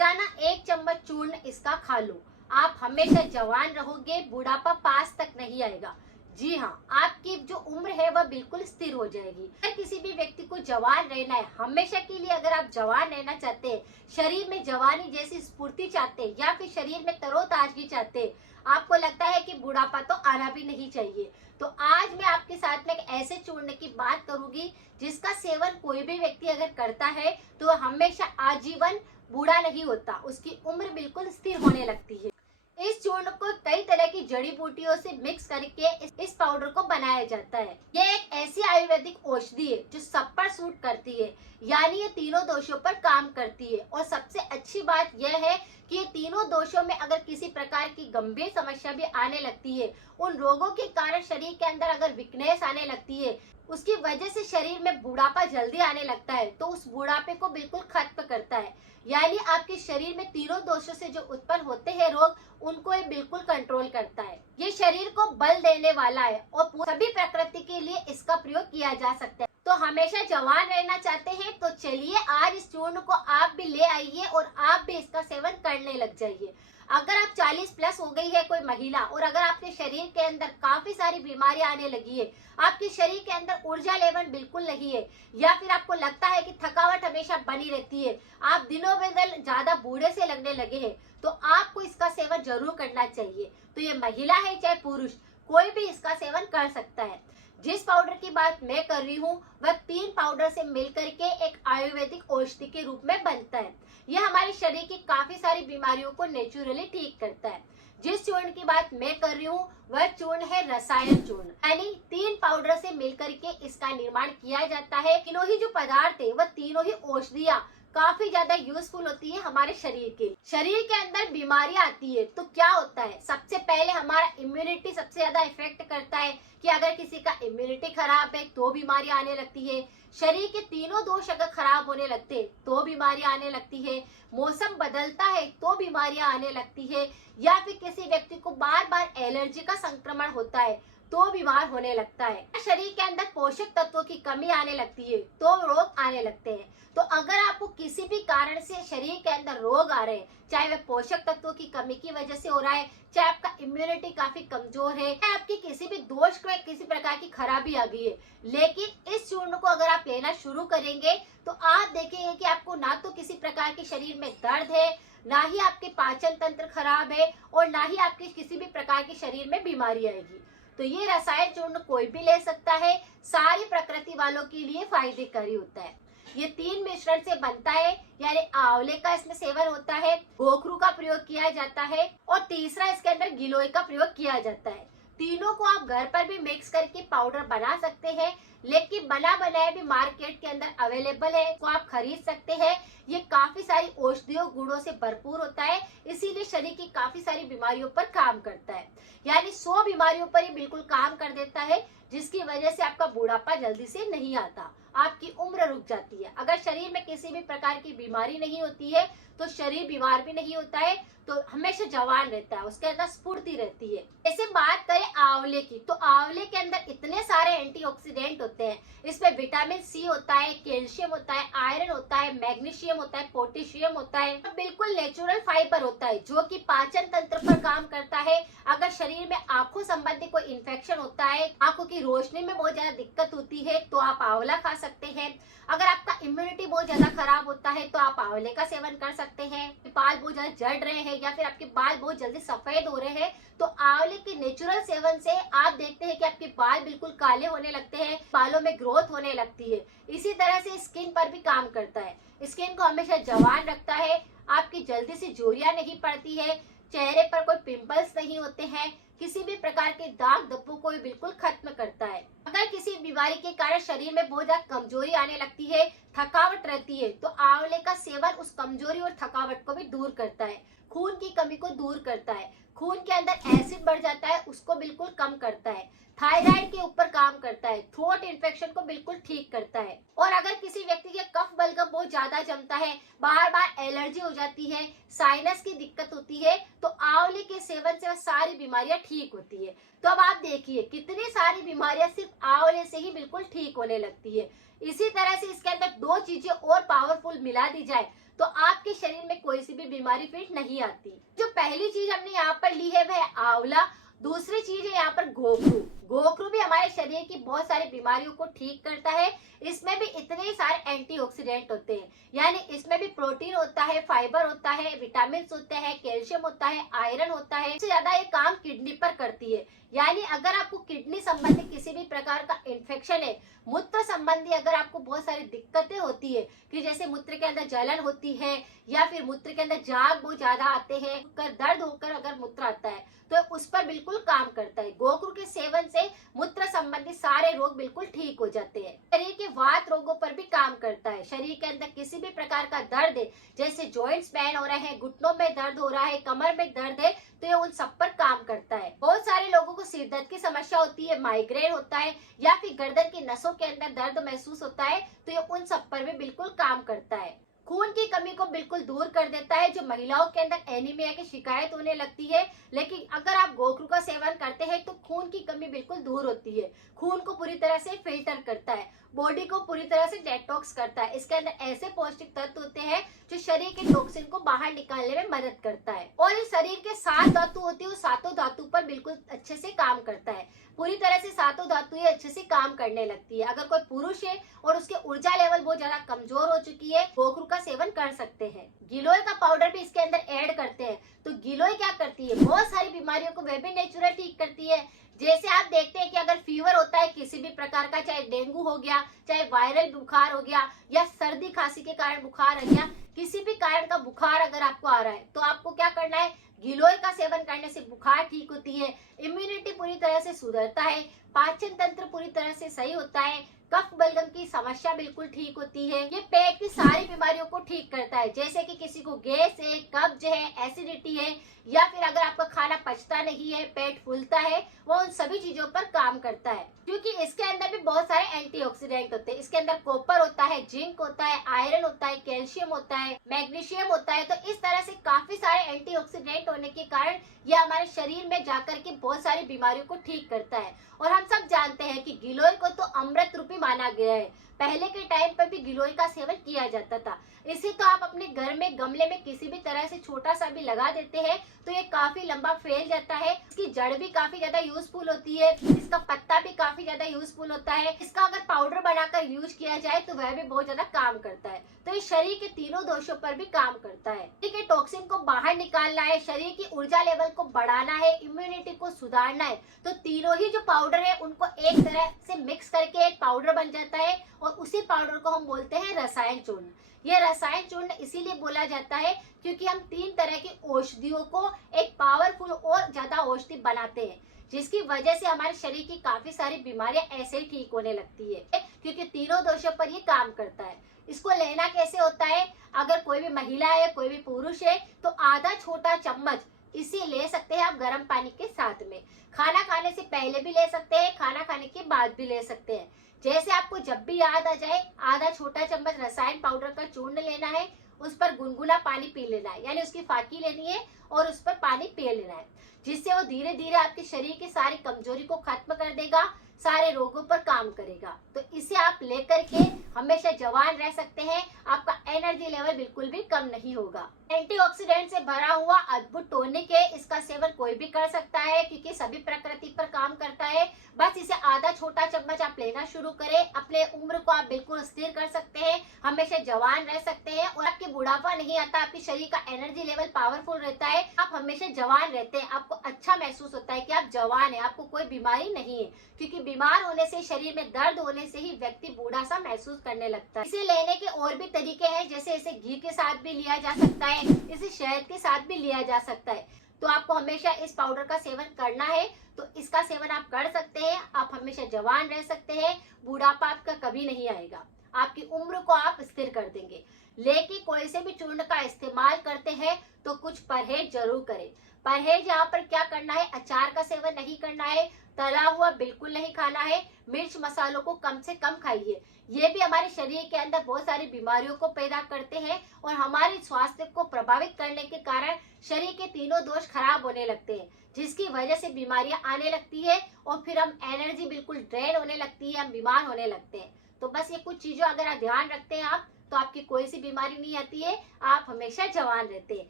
रोजाना 1 चम्मच चूर्ण इसका खा लो। आप हमेशा जवान रहोगे, बुढ़ापा पास तक नहीं आएगा। जी हाँ, आपकी जो उम्र है वह बिल्कुल स्थिर हो जाएगी। अगर किसी भी व्यक्ति को जवान रहना है, हमेशा के लिए अगर आप जवान रहना चाहते हैं, शरीर में जवानी जैसी स्फूर्ति चाहते हैं या फिर शरीर में तरोताजगी चाहते हैं, आपको लगता है कि बुढ़ापा तो आना भी नहीं चाहिए, तो आज मैं आपके साथ में एक ऐसे चूर्ण की बात करूंगी जिसका सेवन कोई भी व्यक्ति अगर करता है तो वह हमेशा आजीवन बूढ़ा नहीं होता, उसकी उम्र बिल्कुल स्थिर होने लगती है। इस चूर्ण को कई तरह की जड़ी बूटियों से मिक्स करके इस पाउडर को बनाया जाता है। यह एक ऐसी आयुर्वेदिक औषधि है जो सब पर सूट करती है, यानी ये तीनों दोषों पर काम करती है। और सबसे अच्छी बात यह है कि ये तीनों दोषों में अगर किसी प्रकार की गंभीर समस्या भी आने लगती है, उन रोगों के कारण शरीर के अंदर अगर वीकनेस आने लगती है, उसकी वजह से शरीर में बुढ़ापा जल्दी आने लगता है, तो उस बुढ़ापे को बिल्कुल खत्म करता है। यानी आपके शरीर में तीनों दोषों से जो उत्पन्न होते हैं रोग, उनको ये बिल्कुल कंट्रोल करता है। ये शरीर को बल देने वाला है और सभी प्रकृति के लिए इसका प्रयोग किया जा सकता है। तो हमेशा जवान रहना चाहते हैं तो चलिए आज इस चूर्ण को आप भी ले आइए और आप भी इसका सेवन करने लग जाइए। अगर आप 40 प्लस हो गई है कोई महिला और अगर आपके शरीर के अंदर काफी सारी बीमारियां आने लगी है, आपके शरीर के अंदर ऊर्जा लेवल बिल्कुल नहीं है, या फिर आपको लगता है कि थकावट हमेशा बनी रहती है, आप दिनों में दिन ज्यादा बूढ़े से लगने लगे हैं, तो आपको इसका सेवन जरूर करना चाहिए। तो ये महिला है चाहे पुरुष, कोई भी इसका सेवन कर सकता है। जिस पाउडर की बात मैं कर रही हूँ वह 3 पाउडर से मिलकर के एक आयुर्वेदिक औषधि के रूप में बनता है। यह हमारे शरीर की काफी सारी बीमारियों को नेचुरली ठीक करता है। जिस चूर्ण की बात मैं कर रही हूँ वह चूर्ण है रसायन चूर्ण, यानी 3 पाउडर से मिलकर के इसका निर्माण किया जाता है। तीनों ही जो पदार्थ है वह तीनों ही औषधियाँ काफी ज्यादा यूजफुल होती है हमारे शरीर के। शरीर के अंदर बीमारियां आती है तो क्या होता है, सबसे पहले हमारा इम्यूनिटी सबसे ज्यादा इफेक्ट करता है कि अगर किसी का इम्यूनिटी खराब है तो बीमारियां आने लगती है। शरीर के तीनों दोष अगर खराब होने लगते हैं तो बीमारियां आने लगती है। मौसम बदलता है तो बीमारियां आने लगती है, या फिर किसी व्यक्ति को बार बार एलर्जी का संक्रमण होता है तो बीमार होने लगता है। शरीर के अंदर पोषक तत्वों की कमी आने लगती है तो रोग आने लगते हैं। तो अगर आपको किसी भी कारण से शरीर के अंदर रोग आ रहे हैं, चाहे वह पोषक तत्वों की कमी की वजह से हो रहा है, चाहे आपका इम्यूनिटी काफी कमजोर है, चाहे आपकी किसी भी दोष को किसी प्रकार की खराबी आ गई है, लेकिन इस चूर्ण को अगर आप लेना शुरू करेंगे तो आप देखेंगे कि आपको ना तो किसी प्रकार की शरीर में दर्द है, ना ही आपके पाचन तंत्र खराब है, और ना ही आपके किसी भी प्रकार की शरीर में बीमारी आएगी। तो ये रसायन चूर्ण कोई भी ले सकता है, सारी प्रकृति वालों के लिए फायदेकारी होता है। ये 3 मिश्रण से बनता है, यानी आंवले का इसमें सेवन होता है, गोखरू का प्रयोग किया जाता है, और तीसरा इसके अंदर गिलोय का प्रयोग किया जाता है। तीनों को आप घर पर भी मिक्स करके पाउडर बना सकते हैं, लेकिन बना बनाया भी मार्केट के अंदर अवेलेबल है, तो आप खरीद सकते हैं। ये काफी सारी औषधियों गुणों से भरपूर होता है, इसीलिए शरीर की काफी सारी बीमारियों पर काम करता है, यानी 100 बीमारियों पर ये बिल्कुल काम कर देता है, जिसकी वजह से आपका बुढ़ापा जल्दी से नहीं आता, आपकी उम्र रुक जाती है। अगर शरीर में किसी भी प्रकार की बीमारी नहीं होती है तो शरीर बीमार भी नहीं होता है, तो हमेशा जवान रहता है, उसके अंदर स्फूर्ति रहती है। जैसे बात करें आंवले की, तो आंवले के अंदर इतने सारे एंटीऑक्सीडेंट होते हैं, इसमें विटामिन सी होता है, कैल्शियम होता है, आयरन होता है, मैग्नीशियम होता है, पोटेशियम होता है, तो बिल्कुल नेचुरल फाइबर होता है जो कि पाचन तंत्र पर काम करता है। अगर शरीर में आंखों संबंधी कोई इन्फेक्शन होता है, आंखों की रोशनी में बहुत ज्यादा दिक्कत होती है, तो आप आंवला खा सकते हैं। अगर आपका इम्यूनिटी बहुत ज्यादा खराब होता है तो आप आंवले का सेवन कर सकते हैं। बाल बहुत ज्यादा झड़ रहे हैं या फिर आपके बाल बहुत जल्दी सफेद हो रहे हैं, तो आंवले के नेचुरल सेवन से आप देखते हैं कि आपके बाल बिल्कुल काले होने लगते हैं, बालों में ग्रोथ होने लगती है। इसी तरह से स्किन पर भी काम करता है, स्किन को हमेशा जवान रखता है, आपकी जल्दी से झुर्रियां नहीं पड़ती है, चेहरे पर कोई पिंपल्स नहीं होते हैं, किसी भी प्रकार के दाग धब्बों को बिल्कुल खत्म करता है। अगर किसी बीमारी के कारण शरीर में बहुत ज्यादा कमजोरी आने लगती है, थकावट रहती है, तो आंवले का सेवन उस कमजोरी और थकावट को भी दूर करता है, खून की कमी को दूर करता है, खून के अंदर एसिड बढ़ जाता है उसको बिल्कुल कम करता है, थायराइड के ऊपर काम करता है, थ्रोट इन्फेक्शन को बिल्कुल ठीक करता है। और अगर किसी व्यक्ति के कफ बलगम बहुत ज्यादा जमता है, बार बार एलर्जी हो जाती है, साइनस की दिक्कत होती है, तो आंवले के सेवन से सारी बीमारियां ठीक होती है। तो अब आप देखिए कितनी सारी बीमारियां सिर्फ आंवले से ही बिल्कुल ठीक होने लगती है। इसी तरह से इसके अंदर 2 चीजें और पावरफुल मिला दी जाए तो आपके शरीर में कोई सी भी बीमारी फिट नहीं आती। जो पहली चीज हमने यहाँ पर ली है वह है आंवला। दूसरी चीज है यहाँ पर गोखरू। गोखरू भी हमारे शरीर की बहुत सारी बीमारियों को ठीक करता है। इसमें भी इतने सारे एंटीऑक्सीडेंट होते हैं, यानी इसमें भी प्रोटीन होता है, फाइबर होता है, विटामिन होते हैं, कैल्शियम होता है, आयरन होता है। सबसे ज्यादा ये काम किडनी पर करती है, यानी अगर आपको किडनी संबंधी किसी भी प्रकार का इन्फेक्शन है, मूत्र संबंधी अगर आपको बहुत सारी दिक्कतें होती है कि जैसे मूत्र के अंदर जलन होती है या फिर मूत्र के अंदर झाग बहुत ज्यादा आते हैं, दर्द होकर अगर मूत्र आता है तो उस पर बिल्कुल काम करता है। गोखरू के सेवन से मूत्र संबंधी सारे रोग बिल्कुल ठीक हो जाते हैं। शरीर के वात रोगों पर भी काम करता है। शरीर के अंदर किसी भी प्रकार का दर्द है, जैसे जॉइंट्स पेन हो रहे हैं, घुटनों में दर्द हो रहा है, कमर में दर्द है, तो ये उन सब पर काम करता है। बहुत सारे लोगों को सिर दर्द की समस्या होती है, माइग्रेन होता है या फिर गर्दन की नसों के अंदर दर्द महसूस होता है, तो ये उन सब पर भी बिल्कुल काम करता है। खून की कमी को बिल्कुल दूर कर देता है। जो महिलाओं के अंदर एनीमिया की शिकायत होने लगती है, लेकिन अगर आप गोखरू का सेवन करते हैं तो खून की कमी बिल्कुल दूर होती है। खून को पूरी तरह से फिल्टर करता है, बॉडी को पूरी तरह से डेटॉक्स करता है। इसके अंदर ऐसे पौष्टिक तत्व होते हैं जो शरीर के टॉक्सिन को बाहर निकालने में मदद करता है। और इस शरीर के 7 धातु होती है, उस सातों धातु पर बिल्कुल अच्छे से काम करता है। पूरी तरह से सातों धातु ये अच्छे से काम करने लगती है। अगर कोई पुरुष है और उसके ऊर्जा लेवल बहुत ज्यादा कमजोर हो चुकी है, गोखरू का सेवन कर सकते हैं। गिलोय का पाउडर भी इसके अंदर ऐड करते हैं। तो गिलोय क्या करती है, बहुत सारी बीमारियों को वह भी नेचुरल ठीक करती है। जैसे आप देखते हैं कि अगर फीवर होता है किसी भी प्रकार का, चाहे डेंगू हो गया, चाहे वायरल बुखार हो गया या सर्दी खांसी के कारण बुखार आ गया, किसी भी कारण का बुखार अगर आपको आ रहा है तो आपको क्या करना है, गिलोय का सेवन करने से बुखार ठीक होती है, इम्यूनिटी पूरी तरह से सुधरता है, पाचन तंत्र पूरी तरह से सही होता है, कफ बलगम की समस्या बिल्कुल ठीक होती है। ये पेट की सारी बीमारियों को ठीक करता है, जैसे कि किसी को गैस है, कब्ज है, एसिडिटी है या फिर अगर आपका खाना पचता नहीं है, पेट फूलता है, वो उन सभी चीजों पर काम करता है। क्योंकि इसके अंदर भी बहुत सारे एंटीऑक्सीडेंट होते हैं। इसके अंदर कॉपर होता है, जिंक होता है, आयरन होता है, कैल्शियम होता है, मैग्नीशियम होता है। तो इस तरह से काफी सारे एंटीऑक्सीडेंट होने के कारण यह हमारे शरीर में जाकर के बहुत सारी बीमारियों को ठीक करता है। और हम सब जानते हैं कि गिलोय को तो अमृत रूपी माना गया है। पहले के टाइम पर भी गिलोय का सेवन किया जाता था। इसे तो आप अपने घर में गमले में किसी भी तरह से छोटा सा भी लगा देते हैं तो ये काफी लंबा फैल जाता है। इसकी जड़ भी काफी ज्यादा यूजफुल होती है, इसका पत्ता भी काफी ज्यादा यूजफुल होता है। इसका अगर पाउडर बनाकर यूज किया जाए तो वह भी बहुत ज्यादा काम करता है। तो ये शरीर के तीनों दोषों पर भी काम करता है। ठीक है, टॉक्सिन को बाहर निकालना है, शरीर की ऊर्जा लेवल को बढ़ाना है, इम्यूनिटी को सुधारना है, तो तीनों ही जो पाउडर है उनको एक तरह से मिक्स करके एक पाउडर बन जाता है और उसी पाउडर को हम बोलते हैं रसायन चूर्ण। यह रसायन चूर्ण इसीलिए बोला जाता है क्योंकि हम 3 तरह की औषधियों को एक पावरफुल और ज्यादा औषधि बनाते हैं, जिसकी वजह से हमारे शरीर की काफी सारी बीमारियां ऐसे ही ठीक होने लगती है, क्योंकि तीनों दोषों पर ये काम करता है। इसको लेना कैसे होता है, अगर कोई भी महिला है, कोई भी पुरुष है, तो आधा छोटा चम्मच इसे ले सकते हैं आप गर्म पानी के साथ में। खाना खाने से पहले भी ले सकते हैं, खाना खाने के बाद भी ले सकते हैं। जैसे आपको जब भी याद आ जाए, आधा छोटा चम्मच रसायन पाउडर का चूर्ण लेना है, उस पर गुनगुना पानी पी लेना है, यानी उसकी फाकी लेनी है और उस पर पानी पी लेना है, जिससे वो धीरे धीरे आपके शरीर की सारी कमजोरी को खत्म कर देगा, सारे रोगों पर काम करेगा। तो इसे आप लेकर के हमेशा जवान रह सकते हैं, आपका एनर्जी लेवल बिल्कुल भी कम नहीं होगा। एंटीऑक्सीडेंट से भरा हुआ अद्भुत टॉनिक है, इसका सेवन कोई भी कर सकता है क्योंकि सभी प्रकृति पर काम करता है। बस इसे आधा छोटा चम्मच आप लेना शुरू करें, अपने उम्र को आप बिल्कुल स्थिर कर सकते हैं, हमेशा जवान रह सकते हैं और आपके बुढ़ापा नहीं आता, आपके शरीर का एनर्जी लेवल पावरफुल रहता है, आप हमेशा जवान रहते हैं, आपको अच्छा महसूस होता है कि आप जवान है, आपको कोई बीमारी नहीं है। क्योंकि बीमार होने से, शरीर में दर्द होने से ही व्यक्ति बूढ़ा सा महसूस करने लगता है। इसे लेने के और भी तरीके हैं, जैसे इसे घी के साथ भी लिया जा सकता है, इसे शहद के साथ भी लिया जा सकता है। तो आपको हमेशा इस पाउडर का सेवन करना है, तो इसका सेवन आप कर सकते हैं, आप हमेशा जवान रह सकते हैं, बुढ़ापा आपका कभी नहीं आएगा, आपकी उम्र को आप स्थिर कर देंगे। लेकिन कोई से भी चूर्ण का इस्तेमाल करते हैं तो कुछ परहेज जरूर करें। परहेज यहाँ पर क्या करना है, अचार का सेवन नहीं करना है, तला हुआ बिल्कुल नहीं खाना है, मिर्च मसालों को कम से कम खाइए। ये भी हमारे शरीर के अंदर बहुत सारी बीमारियों को पैदा करते हैं और हमारे स्वास्थ्य को प्रभावित करने के कारण शरीर के तीनों दोष खराब होने लगते हैं, जिसकी वजह से बीमारियां आने लगती है और फिर हम एनर्जी बिल्कुल ड्रेन होने लगती है, हम बीमार होने लगते हैं। तो बस ये कुछ चीजों अगर आप ध्यान रखते हैं आप, तो आपकी कोई सी बीमारी नहीं आती है, आप हमेशा जवान रहते हैं।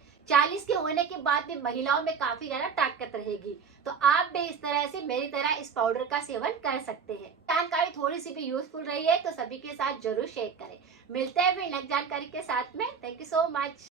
40 के होने के बाद भी महिलाओं में काफी ज्यादा ताकत रहेगी। तो आप भी इस तरह से मेरी तरह इस पाउडर का सेवन कर सकते हैं। जानकारी थोड़ी सी भी यूजफुल रही है तो सभी के साथ जरूर शेयर करें। मिलते हैं फिर नेक्स्ट जानकारी के साथ में। Thank you so much.